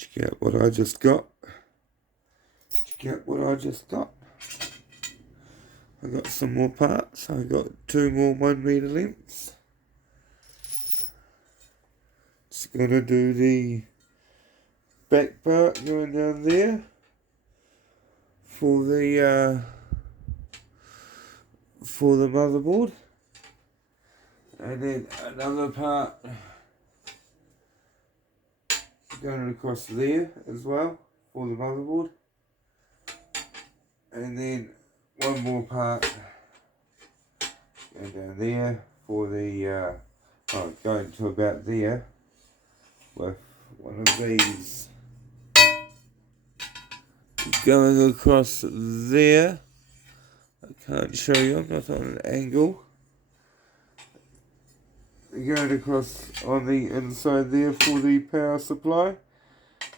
Check out what I just got. Check out what I just got. I got some more parts. I got 2 more 1 meter lengths. Just gonna do the back part going down there for the motherboard, and then another part going across there as well for the motherboard, and then one more part going down there for the going to about there with one of these going across there. I can't show you, I'm not on an angle. Going across on the inside there for the power supply,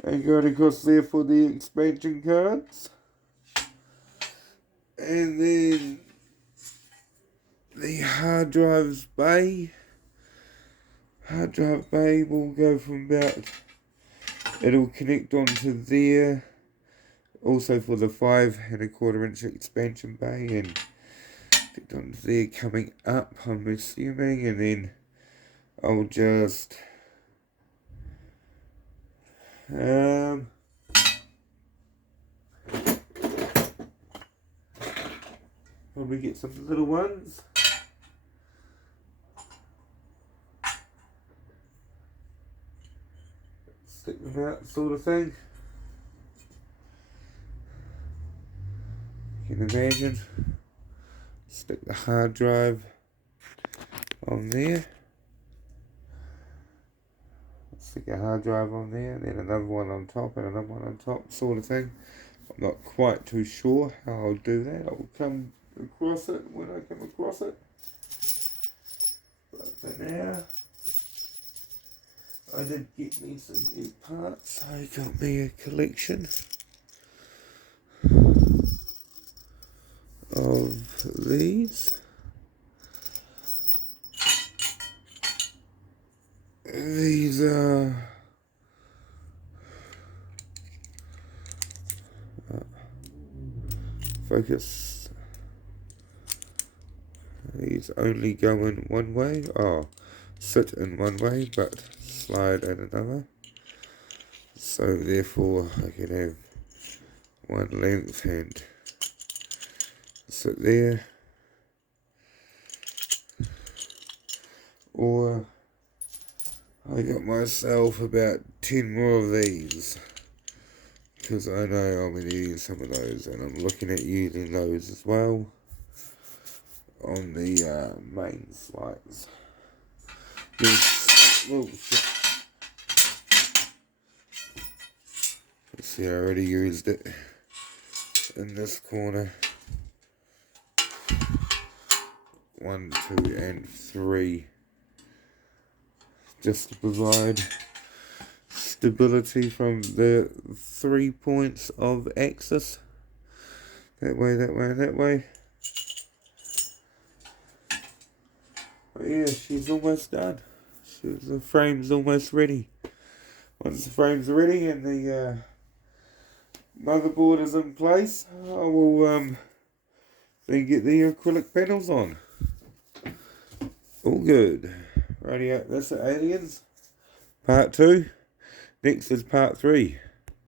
and going across there for the expansion cards, and then the hard drive bay will go from about, it'll connect onto there also for the 5 1/4 inch expansion bay, and connect onto there coming up, I'm assuming, and then I'll just probably get some little ones. Stick them out, sort of thing. You can imagine. Stick the hard drive on there. Stick a hard drive on there, and then another one on top, and another one on top, sort of thing. I'm not quite too sure how I'll do that. I'll come across it when I come across it. But for now, I did get me some new parts. I got me a collection of these. These are focus. These only go in one way. Oh, sit in one way, but slide in another. So therefore, I can have one length and sit there, or I got myself about 10 more of these, because I know I'm going to use some of those, and I'm looking at using those as well on the main slides. This, oh shit. See, I already used it in this corner. 1, 2, and 3. Just to provide stability from the 3 points of axis. That way, that way, that way. But yeah, she's almost done. The frame's almost ready. Once the frame's ready and the motherboard is in place, I will then get the acrylic panels on. All good. Rightio, that's the Aliens, part 2. Next is part 3.